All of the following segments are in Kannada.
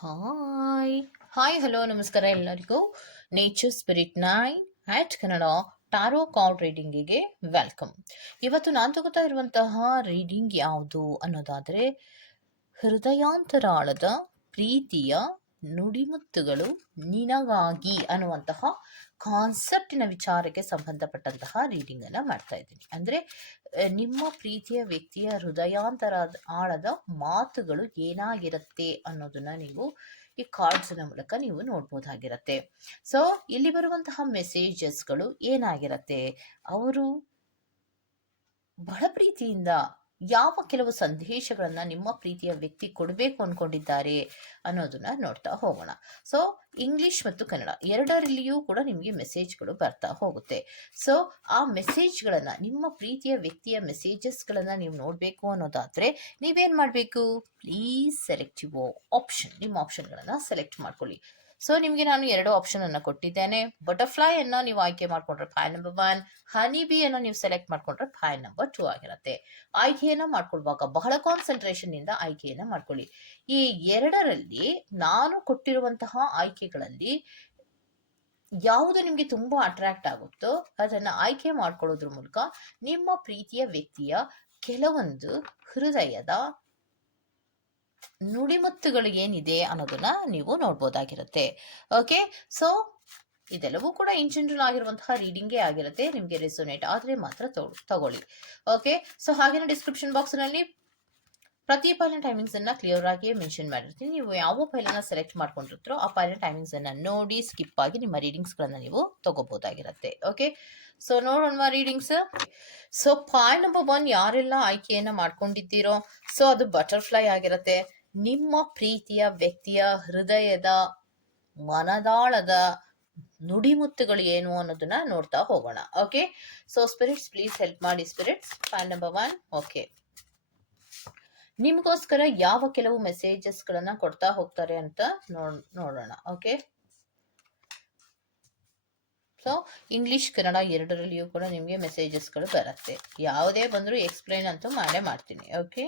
ಹಾಯ್ ಹಾಯ್ ಹಲೋ ನಮಸ್ಕಾರ ಎಲ್ಲರಿಗೂ. Nature spirit nine eight Kannada tarot card ರೀಡಿಂಗಿಗೆ welcome ಇವತ್ತು ನಾನು ತಗೋತಾ ಇರುವಂತಹ ರೀಡಿಂಗ್ ಯಾವುದು ಅನ್ನೋದಾದರೆ ಹೃದಯಾಂತರಾಳದ ಪ್ರೀತಿಯ ನುಡಿಮುತ್ತುಗಳು ನಿನಗಾಗಿ ಅನ್ನುವಂತಹ ಕಾನ್ಸೆಪ್ಟಿನ ವಿಚಾರಕ್ಕೆ ಸಂಬಂಧಪಟ್ಟಂತಹ ರೀಡಿಂಗ್ ಅನ್ನ ಮಾಡ್ತಾ ಇದ್ದೀನಿ. ಅಂದ್ರೆ ನಿಮ್ಮ ಪ್ರೀತಿಯ ವ್ಯಕ್ತಿಯ ಹೃದಯಾಂತರ ಆಳದ ಮಾತುಗಳು ಏನಾಗಿರುತ್ತೆ ಅನ್ನೋದನ್ನ ನೀವು ಈ ಕಾರ್ಡ್ಸ್ನ ಮೂಲಕ ನೀವು ನೋಡ್ಬೋದಾಗಿರತ್ತೆ. ಸೊ ಇಲ್ಲಿ ಬರುವಂತಹ ಮೆಸೇಜಸ್ಗಳು ಏನಾಗಿರತ್ತೆ? ಅವರು ಬಹಳ ಪ್ರೀತಿಯಿಂದ ಯಾವ ಕೆಲವು ಸಂದೇಶಗಳನ್ನು ನಿಮ್ಮ ಪ್ರೀತಿಯ ವ್ಯಕ್ತಿ ಕೊಡಬೇಕು ಅಂದ್ಕೊಂಡಿದ್ದಾರೆ ಅನ್ನೋದನ್ನ ನೋಡ್ತಾ ಹೋಗೋಣ. ಸೊ ಇಂಗ್ಲಿಷ್ ಮತ್ತು ಕನ್ನಡ ಎರಡರಲ್ಲಿಯೂ ಕೂಡ ನಿಮಗೆ ಮೆಸೇಜ್ಗಳು ಬರ್ತಾ ಹೋಗುತ್ತೆ. ಸೊ ಆ ಮೆಸೇಜ್ಗಳನ್ನು ನಿಮ್ಮ ಪ್ರೀತಿಯ ವ್ಯಕ್ತಿಯ ಮೆಸೇಜಸ್ಗಳನ್ನು ನೀವು ನೋಡಬೇಕು ಅನ್ನೋದಾದ್ರೆ ನೀವೇನು ಮಾಡಬೇಕು? ಪ್ಲೀಸ್ ಸೆಲೆಕ್ಟ್ ಯುವ ಆಪ್ಷನ್ ನಿಮ್ಮ ಆಪ್ಷನ್ಗಳನ್ನು ಸೆಲೆಕ್ಟ್ ಮಾಡ್ಕೊಳ್ಳಿ. ಸೊ ನಿಮಗೆ ನಾನು ಎರಡು ಆಪ್ಷನ್ ಅನ್ನು ಕೊಟ್ಟಿದ್ದೇನೆ. ಬಟರ್ಫ್ಲೈ ಅನ್ನ ನೀವು ಆಯ್ಕೆ ಮಾಡ್ಕೊಂಡ್ರೆ ಫೈಲ್ ನಂಬರ್ ಒನ್ ಹನಿ ಬಿ ಅನ್ನ ನೀವು ಸೆಲೆಕ್ಟ್ ಮಾಡ್ಕೊಂಡ್ರೆ ಫೈಲ್ ನಂಬರ್ ಟೂ ಆಗಿರುತ್ತೆ. ಆಯ್ಕೆಯನ್ನ ಮಾಡ್ಕೊಳ್ವಾಗ ಬಹಳ ಕಾನ್ಸಂಟ್ರೇಷನ್ ಇಂದ ಆಯ್ಕೆಯನ್ನ ಮಾಡ್ಕೊಳ್ಳಿ. ಈ ಎರಡರಲ್ಲಿ ನಾನು ಕೊಟ್ಟಿರುವಂತಹ ಆಯ್ಕೆಗಳಲ್ಲಿ ಯಾವುದು ನಿಮಗೆ ತುಂಬಾ ಅಟ್ರಾಕ್ಟ್ ಆಗುತ್ತೋ ಅದನ್ನ ಆಯ್ಕೆ ಮಾಡ್ಕೊಳ್ಳೋದ್ರ ಮೂಲಕ ನಿಮ್ಮ ಪ್ರೀತಿಯ ವ್ಯಕ್ತಿಯ ಕೆಲವೊಂದು ಹೃದಯದ ನುಡಿಮುತ್ತುಗಳು ಏನಿದೆ ಅನ್ನೋದನ್ನ ನೀವು ನೋಡ್ಬೋದಾಗಿರುತ್ತೆ. ಓಕೆ ಸೊ ಇದೆಲ್ಲವೂ ಕೂಡ ಇನ್ ಜನರಲ್ ಆಗಿರುವಂತಹ ರೀಡಿಂಗೇ ಆಗಿರುತ್ತೆ. ನಿಮಗೆ ರೆಸೊನೇಟ್ ಆದ್ರೆ ಮಾತ್ರ ತಗೊ- ತಗೊಳ್ಳಿ. ಓಕೆ ಸೊ ಹಾಗೇನೆ ಡಿಸ್ಕ್ರಿಪ್ಷನ್ ಬಾಕ್ಸ್ನಲ್ಲಿ ಪ್ರತಿ ಫೈಲಿನ ಟೈಮಿಂಗ್ಸ್ ಅನ್ನ ಕ್ಲಿಯರ್ ಆಗಿ ಮೆನ್ಷನ್ ಮಾಡಿರ್ತೀನಿ. ನೀವು ಯಾವ ಫೈಲನ್ನ ಸೆಲೆಕ್ಟ್ ಮಾಡ್ಕೊಂಡಿರ್ತೀರೋ ಆ ಫೈಲಿನ ಟೈಮಿಂಗ್ಸ್ ಅನ್ನ ನೋಡಿ ಸ್ಕಿಪ್ ಆಗಿ ನಿಮ್ಮ ರೀಡಿಂಗ್ಸ್ ಗಳನ್ನ ನೀವು ತಗೋಬಹುದಾಗಿರುತ್ತೆ ಓಕೆ ಸೊ ನೋಡೋಣ readings so point number one ಯಾರೆಲ್ಲ ಆಯ್ಕೆಯನ್ನ ಮಾಡ್ಕೊಂಡಿದ್ದೀರೋ ಸೊ ಅದು ಬಟರ್ಫ್ಲೈ ಆಗಿರುತ್ತೆ. ನಿಮ್ಮ ಪ್ರೀತಿಯ ವ್ಯಕ್ತಿಯ ಹೃದಯದ ಮನದಾಳದ ನುಡಿಮುತ್ತುಗಳು ಏನು ಅನ್ನೋದನ್ನ ನೋಡ್ತಾ ಹೋಗೋಣ. Okay so spirits please help ಮಾಡಿ spirits fan number one okay ನಿಮಗೋಸ್ಕರ ಯಾವ ಕೆಲವು ಮೆಸೇಜಸ್ ಗಳನ್ನ ಕೊಡ್ತಾ ಹೋಗ್ತಾರೆ ಅಂತ ನೋಡ್, ನೋಡೋಣ. ಓಕೆ ಸೊ ಇಂಗ್ಲಿಷ್ ಕನ್ನಡ ಎರಡರಲ್ಲಿಯೂ ಕೂಡ ನಿಮಗೆ ಮೆಸೇಜಸ್ಗಳು ಬರುತ್ತೆ. ಯಾವುದೇ ಬಂದರೂ ಎಕ್ಸ್ಪ್ಲೈನ್ ಅಂತೂ ಮಾಡೇ ಮಾಡ್ತೀನಿ. ಓಕೆ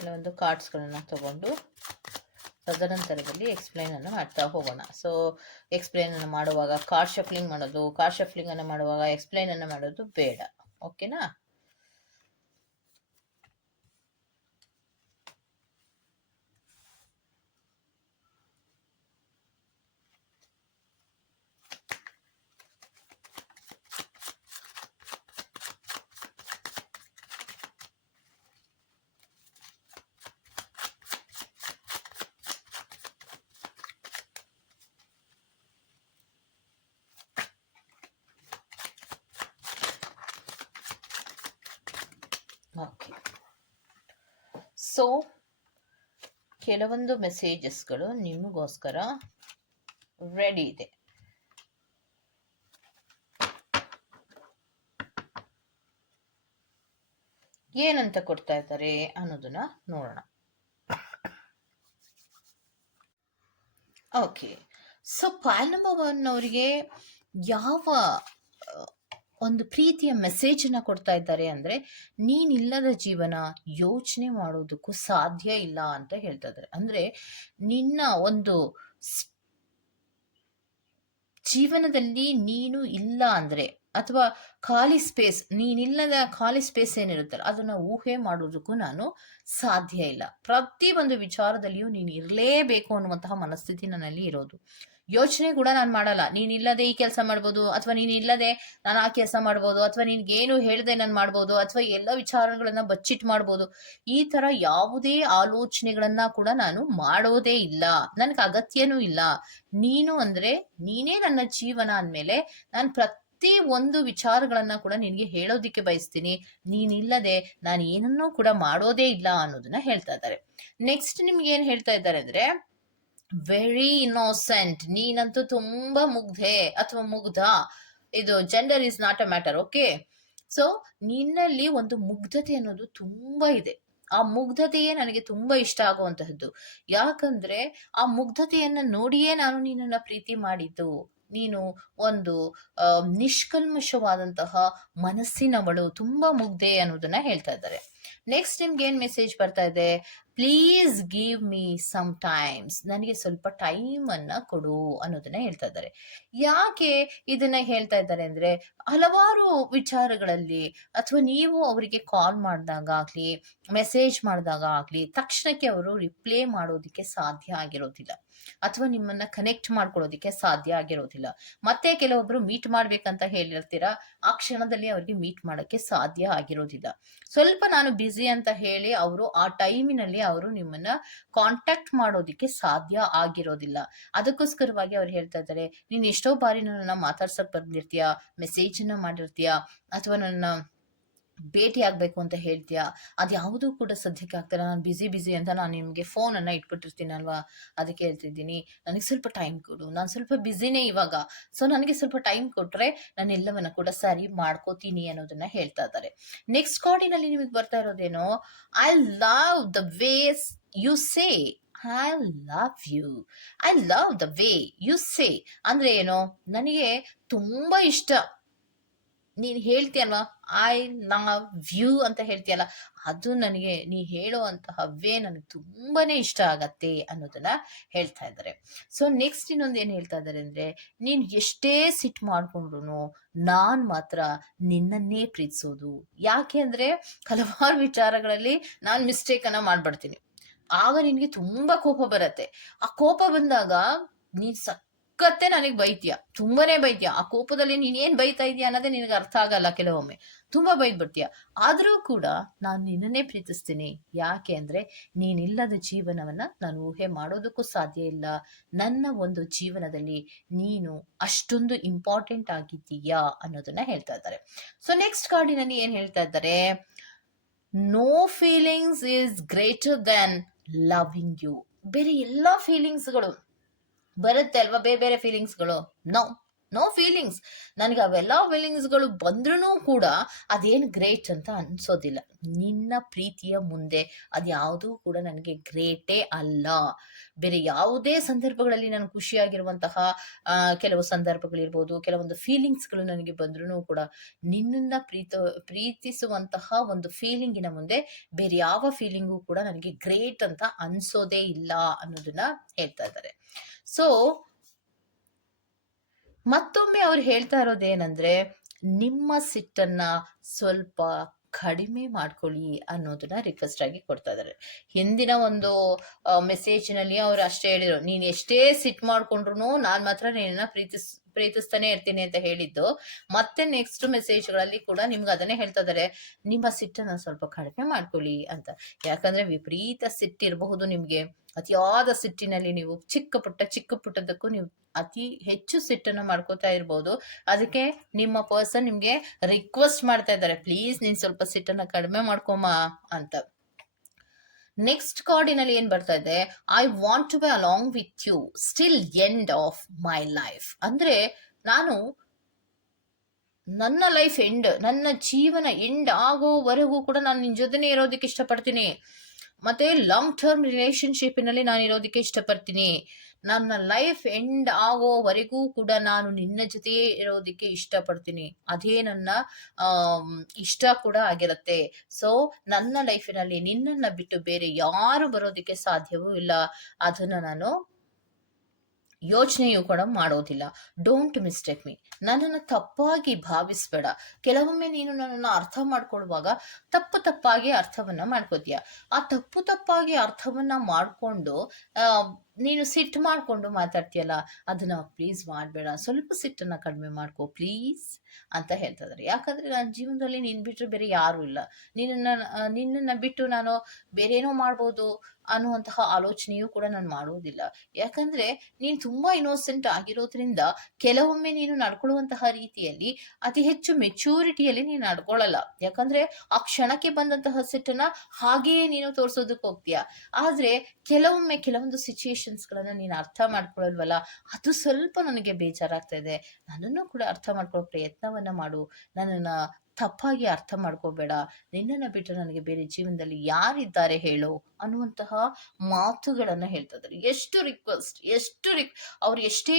ಕೆಲವೊಂದು ಕಾರ್ಡ್ಸ್ಗಳನ್ನು ತಗೊಂಡು ತದನಂತರದಲ್ಲಿ ಎಕ್ಸ್ಪ್ಲೈನ್ ಅನ್ನು ಮಾಡ್ತಾ ಹೋಗೋಣ. ಸೊ ಎಕ್ಸ್ಪ್ಲೈನನ್ನು ಮಾಡುವಾಗ ಕಾರ್ಡ್ ಶಫ್ಲಿಂಗ್ ಮಾಡೋದು ಕಾರ್ಡ್ ಶಫ್ಲಿಂಗನ್ನು ಮಾಡುವಾಗ ಎಕ್ಸ್ಪ್ಲೈನ್ ಅನ್ನು ಮಾಡೋದು ಬೇಡ. ಓಕೆನಾ ಓಕೆ ಸೊ ಕೆಲವೊಂದು ಮೆಸೇಜಸ್ಗಳು ನಿಮಗೋಸ್ಕರ ರೆಡಿ ಇದೆ. ಏನಂತ ಕೊಡ್ತಾ ಇದ್ದಾರೆ ಅನ್ನೋದನ್ನ ನೋಡೋಣ. Okay so pile number one ಅವರಿಗೆ ಯಾವ ಒಂದು ಪ್ರೀತಿಯ ಮೆಸೇಜ್ ಅನ್ನ ಕೊಡ್ತಾ ಇದ್ದಾರೆ ಅಂದ್ರೆ, ನೀನಿಲ್ಲದ ಜೀವನ ಯೋಚನೆ ಮಾಡೋದಕ್ಕೂ ಸಾಧ್ಯ ಇಲ್ಲ ಅಂತ ಹೇಳ್ತಾ ಇದ್ದಾರೆ. ಅಂದ್ರೆ, ನಿನ್ನ ಒಂದು ಜೀವನದಲ್ಲಿ ನೀನು ಇಲ್ಲ ಅಂದ್ರೆ, ಅಥವಾ ಖಾಲಿ ಸ್ಪೇಸ್ ನೀನಿಲ್ಲದ ಖಾಲಿ ಸ್ಪೇಸ್ ಏನಿರುತ್ತಲ್ಲ, ಅದನ್ನ ಊಹೆ ಮಾಡೋದಕ್ಕೂ ನಾನು ಸಾಧ್ಯ ಇಲ್ಲ. ಪ್ರತಿ ಒಂದು ವಿಚಾರದಲ್ಲಿಯೂ ನೀನು ಇರಲೇಬೇಕು ಅನ್ನುವಂತಹ ಮನಸ್ಥಿತಿ ನನ್ನಲ್ಲಿ ಇರೋದು. ಯೋಚನೆ ಕೂಡ ನಾನು ಮಾಡಲ್ಲ. ನೀನಿಲ್ಲದೆ ಈ ಕೆಲಸ ಮಾಡ್ಬೋದು, ಅಥವಾ ನೀನಿಲ್ಲದೆ ನಾನು ಆ ಕೆಲಸ ಮಾಡ್ಬೋದು, ಅಥವಾ ಏನು ಹೇಳ್ದೆ ನಾನು ಮಾಡ್ಬೋದು, ಅಥವಾ ಎಲ್ಲ ವಿಚಾರಗಳನ್ನ ಬಚ್ಚಿಟ್ ಮಾಡ್ಬೋದು, ಈ ತರ ಯಾವುದೇ ಆಲೋಚನೆಗಳನ್ನ ಕೂಡ ನಾನು ಮಾಡೋದೇ ಇಲ್ಲ. ನನ್ಗೆ ಅಗತ್ಯನೂ ಇಲ್ಲ. ನೀನು ಅಂದ್ರೆ ನೀನೇ ನನ್ನ ಜೀವನ ಅಂದ್ಮೇಲೆ ನಾನು ಪ್ರತಿ ಒಂದು ವಿಚಾರಗಳನ್ನ ಕೂಡ ನಿನಗೆ ಹೇಳೋದಿಕ್ಕೆ ಬಯಸ್ತೀನಿ. ನೀನಿಲ್ಲದೆ ನಾನು ಏನನ್ನೂ ಕೂಡ ಮಾಡೋದೇ ಇಲ್ಲ ಅನ್ನೋದನ್ನ ಹೇಳ್ತಾ ಇದ್ದಾರೆ. ನೆಕ್ಸ್ಟ್ ನಿಮ್ಗೆ ಏನ್ ಹೇಳ್ತಾ ಇದ್ದಾರೆ ಅಂದ್ರೆ ವೆರಿ ಇನ್ನೋಸೆಂಟ್ ನೀನಂತೂ ತುಂಬಾ ಮುಗ್ಧೆ ಅಥವಾ ಮುಗ್ಧ. ಇದು gender is not a matter okay so ನಿನ್ನಲ್ಲಿ ಒಂದು ಮುಗ್ಧತೆ ಅನ್ನೋದು ತುಂಬಾ ಇದೆ. ಆ ಮುಗ್ಧತೆಯೇ ನನಗೆ ತುಂಬಾ ಇಷ್ಟ ಆಗುವಂತಹದ್ದು. ಯಾಕಂದ್ರೆ ಆ ಮುಗ್ಧತೆಯನ್ನ ನೋಡಿಯೇ ನಾನು ನಿನ್ನನ್ನ ಪ್ರೀತಿ ಮಾಡಿದ್ದು. ನೀನು ಒಂದು ನಿಷ್ಕಲ್ಮಶವಾದಂತಹ ಮನಸ್ಸಿನವಳು. ತುಂಬಾ ಮುಗ್ಧೆ ಅನ್ನೋದನ್ನ ಹೇಳ್ತಾ ಇದ್ದಾರೆ. ನೆಕ್ಸ್ಟ್ ನಿಮ್ಗೆ ಏನ್ ಮೆಸೇಜ್ ಬರ್ತಾ ಇದೆ? Please give me some times ನನಗೆ ಸ್ವಲ್ಪ ಟೈಮ್ ಅನ್ನ ಕೊಡು ಅನ್ನೋದನ್ನ ಹೇಳ್ತಾ ಇದ್ದಾರೆ. ಯಾಕೆ ಇದನ್ನ ಹೇಳ್ತಾ ಇದ್ದಾರೆ ಅಂದ್ರೆ ಹಲವಾರು ವಿಚಾರಗಳಲ್ಲಿ ಅಥವಾ ನೀವು ಅವರಿಗೆ ಕಾಲ್ ಮಾಡಿದಾಗ ಆಗ್ಲಿ ಮೆಸೇಜ್ ಮಾಡಿದಾಗ ಆಗ್ಲಿ, ತಕ್ಷಣಕ್ಕೆ ಅವರು ರಿಪ್ಲೈ ಮಾಡೋದಕ್ಕೆ ಸಾಧ್ಯ ಆಗಿರೋದಿಲ್ಲ. ಅಥವಾ ನಿಮ್ಮನ್ನ ಕನೆಕ್ಟ್ ಮಾಡ್ಕೊಳ್ಳೋದಕ್ಕೆ ಸಾಧ್ಯ ಆಗಿರೋದಿಲ್ಲ. ಮತ್ತೆ ಕೆಲವೊಬ್ರು ಮೀಟ್ ಮಾಡ್ಬೇಕಂತ ಹೇಳಿರ್ತೀರಾ, ಆ ಕ್ಷಣದಲ್ಲಿ ಅವ್ರಿಗೆ ಮೀಟ್ ಮಾಡಕ್ಕೆ ಸಾಧ್ಯ ಆಗಿರೋದಿಲ್ಲ. ಸ್ವಲ್ಪ ನಾನು ಬ್ಯುಸಿ ಅಂತ ಹೇಳಿ ಅವರು ಆ ಟೈಮಿನಲ್ಲಿ ಅವರು ನಿಮ್ಮನ್ನ ಕಾಂಟ್ಯಾಕ್ಟ್ ಮಾಡೋದಿಕ್ಕೆ ಸಾಧ್ಯ ಆಗಿರೋದಿಲ್ಲ. ಅದಕ್ಕೋಸ್ಕರವಾಗಿ ಅವ್ರು ಹೇಳ್ತಾ ಇದ್ದಾರೆ, ನೀನ್ ಎಷ್ಟೋ ಬಾರಿ ನನ್ನ ಮಾತಾಡ್ಸಕ್ ಬಂದಿರ್ತೀಯ ಮೆಸೇಜ್ ಅನ್ನ ಮಾಡಿರ್ತೀಯ, ಅಥವಾ ನನ್ನ ಭೇಟಿ ಆಗ್ಬೇಕು ಅಂತ ಹೇಳ್ತೀಯಾ? ಅದು ಯಾವುದೂ ಕೂಡ ಸದ್ಯಕ್ಕೆ ಆಗ್ತಿಲ್ಲ ನಾನು ಬಿಸಿ ಬ್ಯುಸಿ ಅಂತ ನಾನು ನಿಮಗೆ ಫೋನನ್ನು ಇಟ್ಬಿಟ್ಟಿರ್ತೀನಲ್ವಾ? ಅದಕ್ಕೆ ಹೇಳ್ತಿದ್ದೀನಿ. ನನಗೆ ಸ್ವಲ್ಪ ಟೈಮ್ ಕೊಡು. ನಾನು ಸ್ವಲ್ಪ ಬ್ಯುಸಿನೇ ಇವಾಗ. ಸೊ ನನಗೆ ಸ್ವಲ್ಪ ಟೈಮ್ ಕೊಟ್ಟರೆ ನಾನು ಎಲ್ಲವನ್ನ ಕೂಡ ಸರಿ ಮಾಡ್ಕೋತೀನಿ ಅನ್ನೋದನ್ನ ಹೇಳ್ತಾ ಇದ್ದಾರೆ. ನೆಕ್ಸ್ಟ್ ಕಾರ್ಡಿನಲ್ಲಿ ನಿಮಗೆ ಬರ್ತಾ ಇರೋದೇನು? I love the ways you say I love you I love the way you say ಅಂದ್ರೆ ಏನು? ನನಗೆ ತುಂಬಾ ಇಷ್ಟ. ನೀನ್ ಹೇಳ್ತೀಯಲ್ವಾ? ಐ ಲವ್ ವ್ಯೂ ಅಂತ ಹೇಳ್ತಿಯಲ್ಲ? ಅದು ನನಗೆ, ನೀ ಹೇಳುವಂತಹ ವೇ ನನಗೆ ತುಂಬಾನೇ ಇಷ್ಟ ಆಗತ್ತೆ ಅನ್ನೋದನ್ನ ಹೇಳ್ತಾ ಇದ್ದಾರೆ. ಸೊ ನೆಕ್ಸ್ಟ್ ಇನ್ನೊಂದು ಏನ್ ಹೇಳ್ತಾ ಇದ್ದಾರೆ ಅಂದ್ರೆ, ನೀನ್ ಎಷ್ಟೇ ಸಿಟ್ ಮಾಡ್ಕೊಂಡ್ರು ನಾನ್ ಮಾತ್ರ ನಿನ್ನನ್ನೇ ಪ್ರೀತಿಸೋದು. ಯಾಕೆ ಅಂದ್ರೆ, ಹಲವಾರು ವಿಚಾರಗಳಲ್ಲಿ ನಾನ್ ಮಿಸ್ಟೇಕ್ ಅನ್ನ ಮಾಡ್ಬಿಡ್ತೀನಿ. ಆಗ ನಿನ್ಗೆ ತುಂಬಾ ಕೋಪ ಬರತ್ತೆ. ಆ ಕೋಪ ಬಂದಾಗ ನೀನ್ ಸಕ್ಕತ್ತೆ ನನಗೆ ಬೈತ್ಯ. ತುಂಬಾನೇ ಬೈತ್ಯ. ಆ ಕೋಪದಲ್ಲಿ ನೀನ್ ಏನ್ ಬೈತಾ ಇದೀಯ ಅನ್ನೋದೇ ನಿನಗೆ ಅರ್ಥ ಆಗಲ್ಲ ಕೆಲವೊಮ್ಮೆ. ತುಂಬಾ ಬೈದ್ ಆದರೂ ಕೂಡ ನಾನು ನಿನ್ನನ್ನೇ ಪ್ರೀತಿಸ್ತೀನಿ. ಯಾಕೆ ಅಂದ್ರೆ ನೀನಿಲ್ಲದ ಜೀವನವನ್ನ ನಾನು ಊಹೆ ಮಾಡೋದಕ್ಕೂ ಸಾಧ್ಯ ಇಲ್ಲ. ನನ್ನ ಒಂದು ಜೀವನದಲ್ಲಿ ನೀನು ಅಷ್ಟೊಂದು ಇಂಪಾರ್ಟೆಂಟ್ ಆಗಿದ್ದೀಯಾ ಅನ್ನೋದನ್ನ ಹೇಳ್ತಾ ಇದ್ದಾರೆ. ಸೊ ನೆಕ್ಸ್ಟ್ ಕಾರ್ಡಿನಲ್ಲಿ ಏನ್ ಹೇಳ್ತಾ ಇದ್ದಾರೆ? No feelings is greater than loving you ಬೇರೆ ಎಲ್ಲಾ ಫೀಲಿಂಗ್ಸ್ಗಳು ಬರುತ್ತೆ ಅಲ್ವಾ? ಬೇರೆ ಬೇರೆ ಫೀಲಿಂಗ್ಸ್ಗಳು ನೋ ನೋ ಫೀಲಿಂಗ್ಸ್ ನನಗೆ ಅವೆಲ್ಲ ಫೀಲಿಂಗ್ಸ್ಗಳು ಬಂದ್ರೂ ಕೂಡ ಅದೇನು ಗ್ರೇಟ್ ಅಂತ ಅನ್ಸೋದಿಲ್ಲ. ನಿನ್ನ ಪ್ರೀತಿಯ ಮುಂದೆ ಅದ್ಯಾವುದೂ ಕೂಡ ನನಗೆ ಗ್ರೇಟೇ ಅಲ್ಲ. ಬೇರೆ ಯಾವುದೇ ಸಂದರ್ಭಗಳಲ್ಲಿ ನಾನು ಖುಷಿಯಾಗಿರುವಂತಹ ಕೆಲವು ಸಂದರ್ಭಗಳಿರ್ಬೋದು, ಕೆಲವೊಂದು ಫೀಲಿಂಗ್ಸ್ಗಳು ನನಗೆ ಬಂದ್ರೂ ಕೂಡ ನಿನ್ನನ್ನ ಪ್ರೀತ, ಪ್ರೀತಿಸುವಂತಹ ಒಂದು ಫೀಲಿಂಗಿನ ಮುಂದೆ ಬೇರೆ ಯಾವ ಫೀಲಿಂಗು ಕೂಡ ನನಗೆ ಗ್ರೇಟ್ ಅಂತ ಅನ್ಸೋದೇ ಇಲ್ಲ ಅನ್ನೋದನ್ನ ಹೇಳ್ತಾ ಇದ್ದಾರೆ. ಸೊ ಮತ್ತೊಮ್ಮೆ ಅವ್ರು ಹೇಳ್ತಾ ಇರೋದೇನಂದ್ರೆ, ನಿಮ್ಮ ಸಿಟ್ಟನ್ನ ಸ್ವಲ್ಪ ಕಡಿಮೆ ಮಾಡ್ಕೊಳ್ಳಿ ಅನ್ನೋದನ್ನ ರಿಕ್ವೆಸ್ಟ್ ಆಗಿ ಕೊಡ್ತಾ ಇದ್ದಾರೆ ಹಿಂದಿನ ಒಂದು ಮೆಸೇಜ್ನಲ್ಲಿ ಅವ್ರು ಅಷ್ಟೇ ಹೇಳಿದ್ರು, ನೀನ್ ಎಷ್ಟೇ ಸಿಟ್ ಮಾಡ್ಕೊಂಡ್ರು ನಾನ್ ಮಾತ್ರ ನಿನ್ನ ಪ್ರೀತಿಸ್ ಪ್ರೀತಿಸ್ತಾನೆ ಇರ್ತೀನಿ ಅಂತ ಹೇಳಿದ್ದು. ಮತ್ತೆ ನೆಕ್ಸ್ಟ್ ಮೆಸೇಜ್ಗಳಲ್ಲಿ ಕೂಡ ನಿಮ್ಗೆ ಅದನ್ನೇ ಹೇಳ್ತಾ ಇದಾರೆ, ನಿಮ್ಮ ಸಿಟ್ಟನ್ನ ಸ್ವಲ್ಪ ಕಡಿಮೆ ಮಾಡ್ಕೊಳ್ಳಿ ಅಂತ. ಯಾಕಂದ್ರೆ ವಿಪರೀತ ಸಿಟ್ಟಿರಬಹುದು ನಿಮ್ಗೆ. ಅತಿಯಾದ ಸಿಟ್ಟಿನಲ್ಲಿ ನೀವು ಚಿಕ್ಕ ಪುಟ್ಟ, ಚಿಕ್ಕ ಪುಟ್ಟದಕ್ಕೂ ನೀವು ಅತಿ ಹೆಚ್ಚು ಸಿಟ್ಟನ್ನು ಮಾಡ್ಕೋತಾ ಇರ್ಬೋದು. ಅದಕ್ಕೆ ನಿಮ್ಮ ಪರ್ಸನ್ ನಿಮ್ಗೆ ರಿಕ್ವೆಸ್ಟ್ ಮಾಡ್ತಾ ಇದ್ದಾರೆ ಪ್ಲೀಸ್ ನೀನ್ ಸ್ವಲ್ಪ ಸಿಟ್ಟನ್ನ ಕಡಿಮೆ ಮಾಡ್ಕೊಮ್ಮ ಅಂತ. ನೆಕ್ಸ್ಟ್ ಕಾರ್ಡಿನಲ್ಲಿ ಏನ್ ಬರ್ತಾ ಇದೆ I want to be along with you still end of my life ಅಂದ್ರೆ ನಾನು ನನ್ನ ಲೈಫ್ ಎಂಡ್ ನನ್ನ ಜೀವನ ಎಂಡ್ ಆಗೋವರೆಗೂ ಕೂಡ ನಾನು ನಿನ್ ಜೊತೆನೆ ಇರೋದಕ್ಕೆ ಇಷ್ಟಪಡ್ತೀನಿ. ಮತ್ತೆ ಲಾಂಗ್ ಟರ್ಮ್ ರಿಲೇಶನ್ಶಿಪ್ನಲ್ಲಿ ನಾನು ಇರೋದಕ್ಕೆ ಇಷ್ಟಪಡ್ತೀನಿ. ನನ್ನ ಲೈಫ್ ಎಂಡ್ ಆಗೋವರೆಗೂ ಕೂಡ ನಾನು ನಿನ್ನ ಜೊತೆಯೇ ಇರೋದಕ್ಕೆ ಇಷ್ಟಪಡ್ತೀನಿ. ಅದೇ ನನ್ನ ಇಷ್ಟ ಕೂಡ ಆಗಿರುತ್ತೆ. ಸೊ ನನ್ನ ಲೈಫಿನಲ್ಲಿ ನಿನ್ನನ್ನ ಬಿಟ್ಟು ಬೇರೆ ಯಾರು ಬರೋದಕ್ಕೆ ಸಾಧ್ಯವೂ ಇಲ್ಲ. ಅದನ್ನ ನಾನು ಯೋಚನೆಯೂ ಕೂಡ ಮಾಡೋದಿಲ್ಲ. ಡೋಂಟ್ ಮಿಸ್ಟೇಕ್ ಮೀ ನನ್ನನ್ನು ತಪ್ಪಾಗಿ ಭಾವಿಸ್ಬೇಡ. ಕೆಲವೊಮ್ಮೆ ನೀನು ನನ್ನನ್ನು ಅರ್ಥ ಮಾಡ್ಕೊಳ್ಳುವಾಗ ತಪ್ಪು ತಪ್ಪಾಗಿ ಅರ್ಥವನ್ನ ಮಾಡ್ಕೋತೀಯ. ಆ ತಪ್ಪು ತಪ್ಪಾಗಿ ಅರ್ಥವನ್ನ ಮಾಡ್ಕೊಂಡು ನೀನು ಸಿಟ್ಟು ಮಾಡ್ಕೊಂಡು ಮಾತಾಡ್ತೀಯಲ್ಲ, ಅದನ್ನ ಪ್ಲೀಸ್ ಮಾಡಬೇಡ. ಸ್ವಲ್ಪ ಸಿಟ್ಟನ್ನು ಕಡಿಮೆ ಮಾಡ್ಕೋ ಪ್ಲೀಸ್ ಅಂತ ಹೇಳ್ತಿದ್ದಾರೆ ಯಾಕಂದ್ರೆ ನನ್ನ ಜೀವನದಲ್ಲಿ ನೀನ್ ಬಿಟ್ಟರೆ ಬೇರೆ ಯಾರು ಇಲ್ಲ. ನಿನ್ನನ್ನ, ನಿನ್ನನ್ನು ಬಿಟ್ಟು ನಾನು ಬೇರೇನೋ ಮಾಡ್ಬೋದು ಅನ್ನುವಂತಹ ಆಲೋಚನೆಯೂ ಕೂಡ ನಾನು ಮಾಡೋದಿಲ್ಲ. ಯಾಕಂದ್ರೆ ನೀನು ತುಂಬಾ ಇನೋಸೆಂಟ್ ಆಗಿರೋದ್ರಿಂದ ಕೆಲವೊಮ್ಮೆ ನೀನು ನಡ್ಕೊಳ್ಳುವಂತಹ ರೀತಿಯಲ್ಲಿ ಅತಿ ಹೆಚ್ಚು ಮೆಚೂರಿಟಿಯಲ್ಲಿ ನೀನು ನಡ್ಕೊಳ್ಳಲ್ಲ. ಯಾಕಂದ್ರೆ ಆ ಕ್ಷಣಕ್ಕೆ ಬಂದಂತಹ ಸಿಟ್ಟನ್ನ ಹಾಗೆಯೇ ನೀನು ತೋರಿಸೋದಕ್ಕೆ ಹೋಗ್ತೀಯ. ಆದ್ರೆ ಕೆಲವೊಮ್ಮೆ, ಕೆಲವೊಂದು ಸಿಚುಯೇಷನ್ಸ್ ಗಳನ್ನ ನೀನು ಅರ್ಥ ಮಾಡ್ಕೊಳ್ಳಲ್ವಲ್ಲ ಅದು ಸ್ವಲ್ಪ ನನಗೆ ಬೇಜಾರಾಗ್ತಾ ಇದೆ. ನನ್ನನ್ನು ಕೂಡ ಅರ್ಥ ಮಾಡ್ಕೊಳ್ಳೋ ಪ್ರಯತ್ನವನ್ನ ಮಾಡು. ನನ್ನನ್ನ ತಪ್ಪಾಗಿ ಅರ್ಥ ಮಾಡ್ಕೋಬೇಡ. ನಿನ್ನನ್ನ ಬಿಟ್ಟು ನನಗೆ ಬೇರೆ ಜೀವನದಲ್ಲಿ ಯಾರಿದ್ದಾರೆ ಹೇಳು? ಅನ್ನುವಂತಹ ಮಾತುಗಳನ್ನು ಹೇಳ್ತಾ ಇದ್ದಾರೆ ಎಷ್ಟು ರಿಕ್ವೆಸ್ಟ್ ಎಷ್ಟು ರಿಕ್ ಅವ್ರು ಎಷ್ಟೇ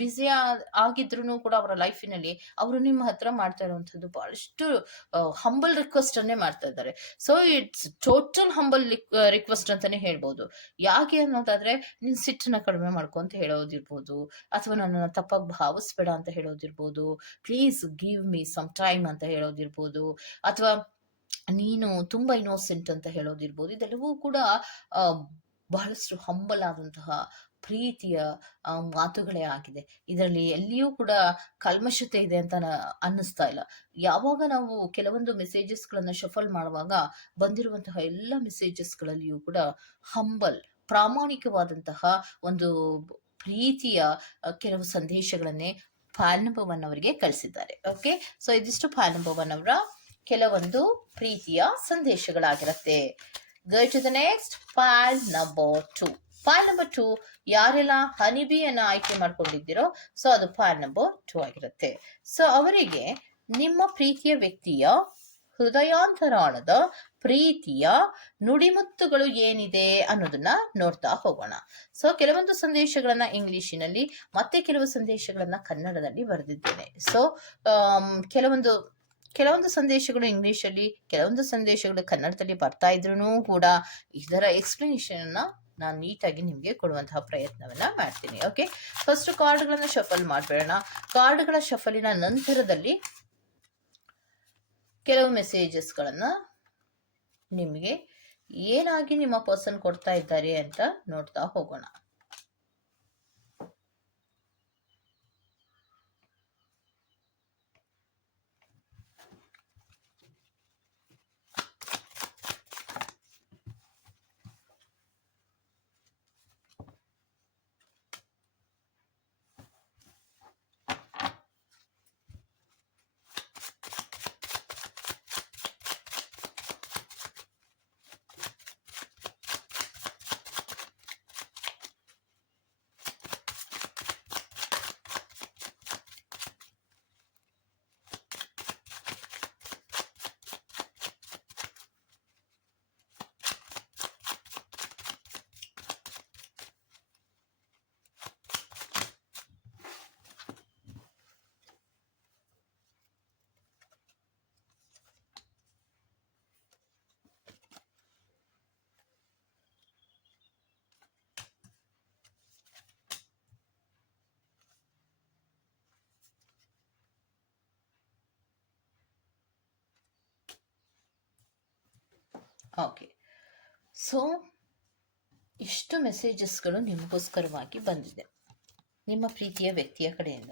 ಬ್ಯುಸಿ ಆಗಿದ್ರು ಕೂಡ ಅವರ ಲೈಫಿನಲ್ಲಿ ಅವರು ನಿಮ್ಮ ಹತ್ರ ಮಾಡ್ತಾ ಇರುವಂಥದ್ದು ಬಹಳಷ್ಟು ಹಂಬಲ್ ರಿಕ್ವೆಸ್ಟ್ ಅನ್ನೇ ಮಾಡ್ತಾ ಇದ್ದಾರೆ. So it's total humble request ಅಂತಾನೆ ಹೇಳ್ಬೋದು. ಯಾಕೆ ಅನ್ನೋದಾದ್ರೆ, ನಿನ್ ಸಿಟ್ಟನ್ನ ಕಡಿಮೆ ಮಾಡ್ಕೊ ಅಂತ ಹೇಳೋದಿರ್ಬೋದು, ಅಥವಾ ನನ್ನನ್ನು ತಪ್ಪಾಗಿ ಭಾವಿಸ್ಬೇಡ ಅಂತ ಹೇಳೋದಿರ್ಬೋದು please give me some time ಅಂತ ಹೇಳೋದಿರ್ಬೋದು, ಅಥವಾ ನೀನು ತುಂಬಾ ಇನ್ನೋಸೆಂಟ್ ಅಂತ ಹೇಳೋದಿರ್ಬೋದು. ಇದೆಲ್ಲವೂ ಕೂಡ ಬಹಳಷ್ಟು ಹಂಬಲ್ ಆದಂತಹ ಪ್ರೀತಿಯ ಮಾತುಗಳೇ ಆಗಿದೆ. ಇದರಲ್ಲಿ ಎಲ್ಲಿಯೂ ಕೂಡ ಕಲ್ಮಶತೆ ಇದೆ ಅಂತ ಅನ್ನಿಸ್ತಾ ಇಲ್ಲ. ಯಾವಾಗ ನಾವು ಕೆಲವೊಂದು ಮೆಸೇಜಸ್ಗಳನ್ನ ಶಫಲ್ ಮಾಡುವಾಗ ಬಂದಿರುವಂತಹ ಎಲ್ಲ ಮೆಸೇಜಸ್ಗಳಲ್ಲಿಯೂ ಕೂಡ ಹಂಬಲ್ ಪ್ರಾಮಾಣಿಕವಾದಂತಹ ಒಂದು ಪ್ರೀತಿಯ ಕೆಲವು ಸಂದೇಶಗಳನ್ನೇ ಒನ್ ಅವರಿಗೆ ಕಳಿಸಿದ್ದಾರೆ. ಓಕೆ ಸೊ ಇದಿಷ್ಟು ಒನ್ ಅವರ ಕೆಲವೊಂದು ಪ್ರೀತಿಯ ಸಂದೇಶಗಳಾಗಿರುತ್ತೆ. Go to the next file number two file number two ಯಾರೆಲ್ಲ ಹನಿಬಿಯನ್ನ ಆಯ್ಕೆ ಮಾಡ್ಕೊಂಡಿದ್ದೀರೋ ಸೊ ಅದು ಫೈಲ್ ನಂಬರ್ ಟು ಆಗಿರುತ್ತೆ. ಸೊ ಅವರಿಗೆ ನಿಮ್ಮ ಪ್ರೀತಿಯ ವ್ಯಕ್ತಿಯ ಹೃದಯಾಂತರಾಳದ ಪ್ರೀತಿಯ ನುಡಿಮುತ್ತುಗಳು ಏನಿದೆ ಅನ್ನೋದನ್ನ ನೋಡ್ತಾ ಹೋಗೋಣ. ಸೊ ಕೆಲವೊಂದು ಸಂದೇಶಗಳನ್ನ ಇಂಗ್ಲಿಷಿನಲ್ಲಿ, ಮತ್ತೆ ಕೆಲವು ಸಂದೇಶಗಳನ್ನ ಕನ್ನಡದಲ್ಲಿ ಬರೆದಿದ್ದೇನೆ. ಸೊ ಕೆಲವೊಂದು ಕೆಲವೊಂದು ಸಂದೇಶಗಳು ಇಂಗ್ಲೀಷಲ್ಲಿ ಕೆಲವೊಂದು ಸಂದೇಶಗಳು ಕನ್ನಡದಲ್ಲಿ ಬರ್ತಾ ಇದ್ರೂ ಕೂಡ ಇದರ ಎಕ್ಸ್ಪ್ಲನೇಷನ್ ಅನ್ನ ನಾನು ನೀಟಾಗಿ ನಿಮಗೆ ಕೊಡುವಂತಹ ಪ್ರಯತ್ನವನ್ನ ಮಾಡ್ತೀನಿ ಓಕೆ ಫಸ್ಟ್ ಕಾರ್ಡ್ಗಳನ್ನು ಶಫಲ್ ಮಾಡಬೇಡ ಕಾರ್ಡ್ಗಳ ಶಫಲಿನ ನಂತರದಲ್ಲಿ ಕೆಲವು ಮೆಸೇಜಸ್ಗಳನ್ನು ನಿಮಗೆ ಏನಾಗಿ ನಿಮ್ಮ ಪರ್ಸನ್ ಕೊಡ್ತಾ ಇದ್ದಾರೆ ಅಂತ ನೋಡ್ತಾ ಹೋಗೋಣ. ಓಕೆ ಸೊ ಇಷ್ಟು ಮೆಸೇಜಸ್ಗಳು ನಿಮಗೋಸ್ಕರವಾಗಿ ಬಂದಿದೆ. ನಿಮ್ಮ ಪ್ರೀತಿಯ ವ್ಯಕ್ತಿಯ ಕಡೆಯಿಂದ.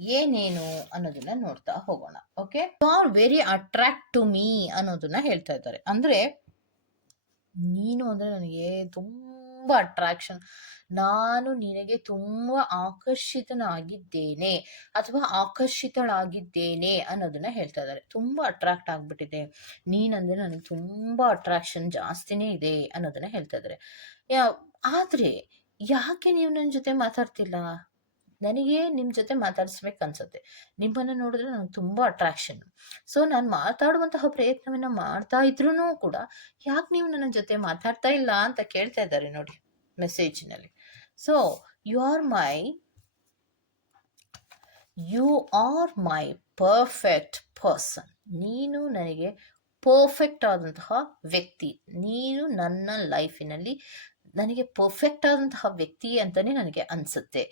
ಏನೇನು ಅನ್ನೋದನ್ನ ನೋಡ್ತಾ ಹೋಗೋಣ. Okay you are very attract to me ಅನ್ನೋದನ್ನ ಹೇಳ್ತಾ ಇದ್ದಾರೆ. ಅಂದ್ರೆ, ನೀನು ಅಂದ್ರೆ ನನಗೆ ತುಂಬಾ ಅಟ್ರಾಕ್ಷನ್ ನಾನು ನಿನಗೆ ತುಂಬಾ ಆಕರ್ಷಿತನಾಗಿದ್ದೇನೆ ಅಥವಾ ಆಕರ್ಷಿತಳಾಗಿದ್ದೇನೆ ಅನ್ನೋದನ್ನ ಹೇಳ್ತಾ ಇದ್ದಾರೆ. ತುಂಬಾ ಅಟ್ರಾಕ್ಟ್ ಆಗ್ಬಿಟ್ಟಿದೆ. ನೀನಂದ್ರೆ ನನಗೆ ತುಂಬಾ ಅಟ್ರಾಕ್ಷನ್ ಜಾಸ್ತಿನೇ ಇದೆ ಅನ್ನೋದನ್ನ ಹೇಳ್ತಾ ಇದ್ದಾರೆ. ಆದ್ರೆ ಯಾಕೆ ನೀವು ನನ್ನ ಜೊತೆ ಮಾತಾಡ್ತಿಲ್ಲ? ನನಗೆ ನಿಮ್ಮ ಜೊತೆ ಮಾತಾಡಿಸ್ಬೇಕು ಅನ್ಸುತ್ತೆ. ನಿಮ್ಮನ್ನು ನೋಡಿದ್ರೆ ನನಗೆ ತುಂಬ ಅಟ್ರಾಕ್ಷನ್ ಸೊ ನಾನು ಮಾತಾಡುವಂತಹ ಪ್ರಯತ್ನವನ್ನು ಮಾಡ್ತಾ ಇದ್ರೂ ಕೂಡ ಯಾಕೆ ನೀವು ನನ್ನ ಜೊತೆ ಮಾತಾಡ್ತಾ ಇಲ್ಲ ಅಂತ ಕೇಳ್ತಾ ಇದ್ದಾರೆ ನೋಡಿ ಮೆಸೇಜ್ನಲ್ಲಿ so you are my you are my perfect person ನೀನು ನನಗೆ ಪರ್ಫೆಕ್ಟ್ ಆದಂತಹ ವ್ಯಕ್ತಿ. ನೀನು ನನ್ನ ಲೈಫಿನಲ್ಲಿ ನನಗೆ ಪರ್ಫೆಕ್ಟ್ ಆದಂತಹ ವ್ಯಕ್ತಿ ಅಂತಲೇ ನನಗೆ ಅನಿಸುತ್ತೆ.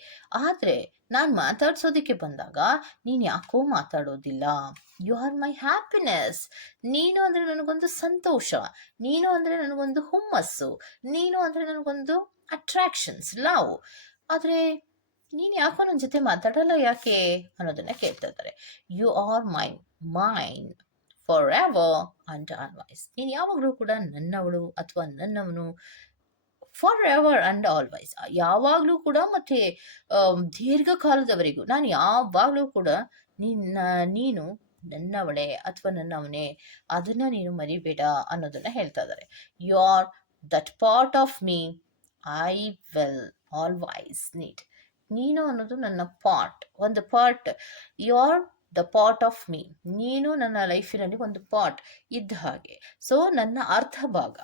ಆದರೆ ನಾನು ಮಾತಾಡ್ಸೋದಕ್ಕೆ ಬಂದಾಗ ನೀನು ಯಾಕೋ ಮಾತಾಡೋದಿಲ್ಲ? ಯು ಆರ್ ಮೈ ಹ್ಯಾಪಿನೆಸ್ ನೀನು ಅಂದರೆ ನನಗೊಂದು ಸಂತೋಷ. ನೀನು ಅಂದರೆ ನನಗೊಂದು ಹುಮ್ಮಸ್ಸು. ನೀನು ಅಂದರೆ ನನಗೊಂದು ಅಟ್ರಾಕ್ಷನ್ಸ್ ಲವ್ ಆದರೆ ನೀನು ಯಾಕೋ ನನ್ನ ಜೊತೆ ಮಾತಾಡಲ್ಲ ಯಾಕೆ ಅನ್ನೋದನ್ನ ಕೇಳ್ತಾ ಇದ್ದಾರೆ. You are my mind for ever and always ನೀನು ಯಾವಾಗಲೂ ಕೂಡ ನನ್ನವಳು ಅಥವಾ ನನ್ನವನು ಫಾರ್ ಎವರ್ ಅಂಡ್ ಆಲ್ವೈಸ್ ಯಾವಾಗಲೂ ಕೂಡ ಮತ್ತೆ ದೀರ್ಘಕಾಲದವರೆಗೂ. ನಾನು ಯಾವಾಗಲೂ ಕೂಡ ನಿನ್ನ, ನೀನು ನನ್ನವಳೆ ಅಥವಾ ನನ್ನವನೇ ಅದನ್ನ ನೀನು ಮರಿಬೇಡ ಅನ್ನೋದನ್ನ ಹೇಳ್ತಾ ಇದ್ದಾರೆ. You are that part of me I will always need ನೀನು ಅನ್ನೋದು ನನ್ನ ಪಾರ್ಟ್ ಒಂದು part you are the part of me ನೀನು ನನ್ನ ಲೈಫಿನಲ್ಲಿ ಒಂದು ಪಾರ್ಟ್ ಇದ್ದ ಹಾಗೆ. ಸೊ ನನ್ನ ಅರ್ಧ ಭಾಗ.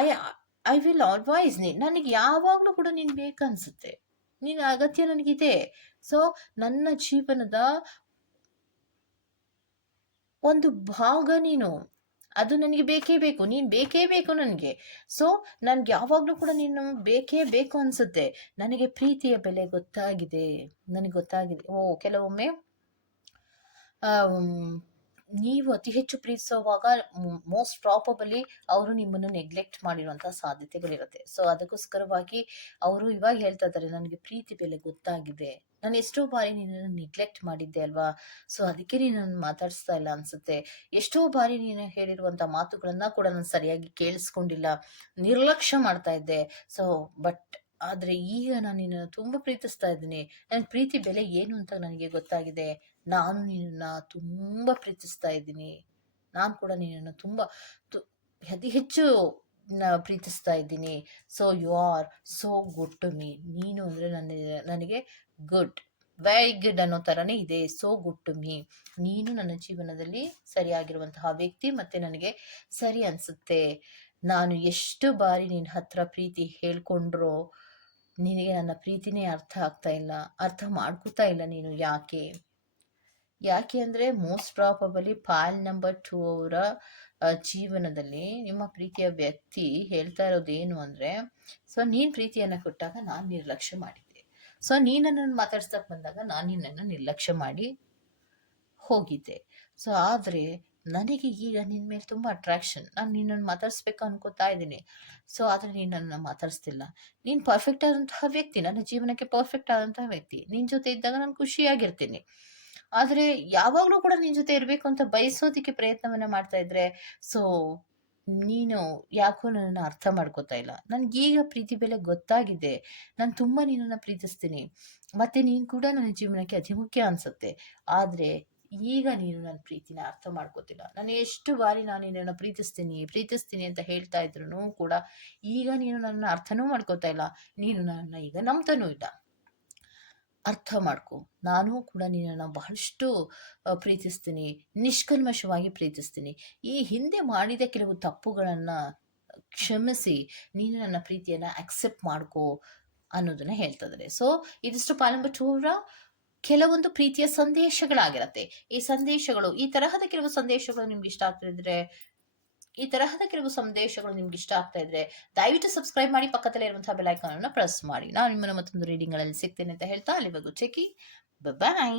ಐ ಐ ವಿಲ್ ಅಡ್ವೈಸ್ ನೀ, ನನಗೆ ಯಾವಾಗಲೂ ಕೂಡ ನೀನು ಬೇಕನ್ಸುತ್ತೆ. ನಿನ್ನ ಅಗತ್ಯ ನನಗಿದೆ. ಸೊ ನನ್ನ ಜೀವನದ ಒಂದು ಭಾಗ ನೀನು. ಅದು ನನಗೆ ಬೇಕೇ ಬೇಕು. ನೀನು ಬೇಕೇ ಬೇಕು ನನಗೆ. ಸೊ ನನಗೆ ಯಾವಾಗಲೂ ಕೂಡ ನೀನು ಬೇಕೇ ಬೇಕು ಅನಿಸುತ್ತೆ. ನನಗೆ ಪ್ರೀತಿಯ ಬೆಲೆ ಗೊತ್ತಾಗಿದೆ. ನನಗೆ ಗೊತ್ತಾಗಿದೆ. ಓ, ಕೆಲವೊಮ್ಮೆ ನೀವು ಅತಿ ಹೆಚ್ಚು ಪ್ರೀತಿಸುವಾಗ ಮೋಸ್ಟ್ ಪ್ರಾಬಬಲಿ ಅವರು ನಿಮ್ಮನ್ನು ನೆಗ್ಲೆಕ್ಟ್ ಮಾಡಿರುವಂತಹ ಸಾಧ್ಯತೆಗಳಿರುತ್ತೆ. ಸೊ ಅದಕ್ಕೋಸ್ಕರವಾಗಿ ಅವರು ಇವಾಗ ಹೇಳ್ತಾ ಇದ್ದಾರೆ, ನನಗೆ ಪ್ರೀತಿ ಬೆಲೆ ಗೊತ್ತಾಗಿದೆ. ನಾನು ಎಷ್ಟೋ ಬಾರಿ ನಿನ್ನನ್ನು ನೆಗ್ಲೆಕ್ಟ್ ಮಾಡಿದ್ದೆ ಅಲ್ವಾ? ಸೊ ಅದಕ್ಕೆ ನೀನು ನನ್ನ ಮಾತಾಡಿಸ್ತಾ ಇಲ್ಲ ಅನ್ಸುತ್ತೆ. ಎಷ್ಟೋ ಬಾರಿ ನೀನು ಹೇಳಿರುವಂಥ ಮಾತುಗಳನ್ನ ಕೂಡ ನಾನು ಸರಿಯಾಗಿ ಕೇಳಿಸ್ಕೊಂಡಿಲ್ಲ. ನಿರ್ಲಕ್ಷ್ಯ ಮಾಡ್ತಾ ಇದ್ದೆ. ಸೊ ಬಟ್ ಆದರೆ ಈಗ ನಾನು ನಿನ್ನನ್ನು ತುಂಬ ಪ್ರೀತಿಸ್ತಾ ಇದ್ದೀನಿ. ನನ್ನ ಪ್ರೀತಿ ಬೆಲೆ ಏನು ಅಂತ ನನಗೆ ಗೊತ್ತಾಗಿದೆ? ನಾನು ನಿನ್ನನ್ನು ತುಂಬ ಪ್ರೀತಿಸ್ತಾ ಇದ್ದೀನಿ. ನಾನು ಕೂಡ ನಿನ್ನನ್ನು ತುಂಬ ಅತಿ ಹೆಚ್ಚು ಪ್ರೀತಿಸ್ತಾ ಇದ್ದೀನಿ. So you are so good to me ನೀನು ಅಂದರೆ ನನ್ನ, ನನಗೆ ಗುಡ್ ವೆರಿ ಗುಡ್ ಅನ್ನೋ ಥರನೇ ಇದೆ. ಸೋ ಗುಡ್ ಟು ಮೀ ನೀನು ನನ್ನ ಜೀವನದಲ್ಲಿ ಸರಿಯಾಗಿರುವಂತಹ ವ್ಯಕ್ತಿ ಮತ್ತು ನನಗೆ ಸರಿ ಅನಿಸುತ್ತೆ. ನಾನು ಎಷ್ಟು ಬಾರಿ ನಿನ್ನ ಹತ್ರ ಪ್ರೀತಿ ಹೇಳ್ಕೊಂಡ್ರೋ ನಿನಗೆ ನನ್ನ ಪ್ರೀತಿನೇ ಅರ್ಥ ಆಗ್ತಾ ಇಲ್ಲ. ಅರ್ಥ ಮಾಡ್ಕೋತಾ ಇಲ್ಲ ನೀನು ಯಾಕೆ? ಯಾಕೆ ಅಂದರೆ most probably pal number two ಅವರ ಜೀವನದಲ್ಲಿ ನಿಮ್ಮ ಪ್ರೀತಿಯ ವ್ಯಕ್ತಿ ಹೇಳ್ತಾ ಇರೋದು ಏನು ಅಂದರೆ ಸೊ ನೀನು ಪ್ರೀತಿಯನ್ನು ಕೊಟ್ಟಾಗ ನಾನು ನಿರ್ಲಕ್ಷ್ಯ ಮಾಡಿದ್ದೆ. ಸೊ ನೀನನ್ನು ನನ್ನನ್ನು ಬಂದಾಗ ನಾನು ನಿನ್ನನ್ನು ನಿರ್ಲಕ್ಷ್ಯ ಮಾಡಿ ಹೋಗಿದ್ದೆ. ಸೊ ಆದರೆ ನನಗೆ ಈಗ ನಿನ್ನ ಮೇಲೆ ತುಂಬ ಅಟ್ರಾಕ್ಷನ್ ನಾನು ನಿನ್ನನ್ನು ಮಾತಾಡಿಸ್ಬೇಕು ಅನ್ಕೋತಾ ಇದ್ದೀನಿ. ಸೊ ಆದರೆ ನೀನು ಮಾತಾಡಿಸ್ತಿಲ್ಲ. ನೀನು ಪರ್ಫೆಕ್ಟ್ ಆದಂತಹ ವ್ಯಕ್ತಿ. ನನ್ನ ಜೀವನಕ್ಕೆ ಪರ್ಫೆಕ್ಟ್ ಆದಂತಹ ವ್ಯಕ್ತಿ. ನಿನ್ನ ಜೊತೆ ಇದ್ದಾಗ ನಾನು ಖುಷಿಯಾಗಿರ್ತೀನಿ. ಆದರೆ ಯಾವಾಗಲೂ ಕೂಡ ನಿನ್ನ ಜೊತೆ ಇರಬೇಕು ಅಂತ ಬಯಸೋದಕ್ಕೆ ಪ್ರಯತ್ನವನ್ನ ಮಾಡ್ತಾ ಇದ್ರೆ ಸೊ ನೀನು ಯಾಕೋ ನನ್ನನ್ನು ಅರ್ಥ ಮಾಡ್ಕೋತಾ ಇಲ್ಲ. ನನಗೀಗ ಪ್ರೀತಿ ಬೆಲೆ ಗೊತ್ತಾಗಿದೆ. ನಾನು ತುಂಬ ನಿನ್ನನ್ನು ಪ್ರೀತಿಸ್ತೀನಿ. ಮತ್ತು ನೀನು ಕೂಡ ನನ್ನ ಜೀವನಕ್ಕೆ ಅತಿ ಮುಖ್ಯ ಅನ್ಸುತ್ತೆ. ಆದರೆ ಈಗ ನೀನು ನನ್ನ ಪ್ರೀತಿನ ಅರ್ಥ ಮಾಡ್ಕೋತಿಲ್ಲ. ನಾನು ಎಷ್ಟು ಬಾರಿ ನಾನು ನಿನ್ನನ್ನು ಪ್ರೀತಿಸ್ತೀನಿ ಪ್ರೀತಿಸ್ತೀನಿ ಅಂತ ಹೇಳ್ತಾ ಇದ್ರು ಕೂಡ ಈಗ ನೀನು ನನ್ನ ಅರ್ಥನೂ ಮಾಡ್ಕೋತಾ ಇಲ್ಲ. ನೀನು ನನ್ನ ಈಗ ನಂಬ್ತಾನೂ ಇಲ್ಲ. ಅರ್ಥ ಮಾಡ್ಕೊ ನಾನು ಕೂಡ ನಿನ್ನನ್ನು ಬಹಳಷ್ಟು ಪ್ರೀತಿಸ್ತೀನಿ. ನಿಷ್ಕಲ್ಮಶವಾಗಿ ಪ್ರೀತಿಸ್ತೀನಿ. ಈ ಹಿಂದೆ ಮಾಡಿದ ಕೆಲವು ತಪ್ಪುಗಳನ್ನು ಕ್ಷಮಿಸಿ, ನೀನು ನನ್ನ ಪ್ರೀತಿಯನ್ನು ಅಕ್ಸೆಪ್ಟ್ ಮಾಡ್ಕೋ ಅನ್ನೋದನ್ನ ಹೇಳ್ತಾ ಇದ್ದಾರೆ ಸೊ ಇದಿಷ್ಟು ಟೂ ಅವರ ಕೆಲವೊಂದು ಪ್ರೀತಿಯ ಸಂದೇಶಗಳಾಗಿರತ್ತೆ. ಈ ಸಂದೇಶಗಳು, ಈ ತರಹದ ಕೆಲವು ಸಂದೇಶಗಳು ನಿಮ್ಗೆ ಇಷ್ಟ ಆಗ್ತಿದ್ರೆ ಈ ತರಹದ ಕೆಲವು ಸಂದೇಶಗಳು ನಿಮ್ಗೆ ಇಷ್ಟ ಆಗ್ತಾ ಇದ್ರೆ, ದಯವಿಟ್ಟು ಸಬ್ಸ್ಕ್ರೈಬ್ ಮಾಡಿ ಪಕ್ಕದಲ್ಲೇ ಇರುವಂತಹ ಬೆಲ್ ಅನ್ನು ಪ್ರೆಸ್ ಮಾಡಿ. ನಾನು ನಿಮ್ಮನ್ನು ಮತ್ತೊಂದು ರೀಡಿಂಗ್ಗಳಲ್ಲಿ ಸಿಗ್ತೇನೆ ಅಂತ ಹೇಳ್ತಾ, ಅಲ್ಲಿವರೆಗೂ ಚೆಕಿ ಬಾಯ್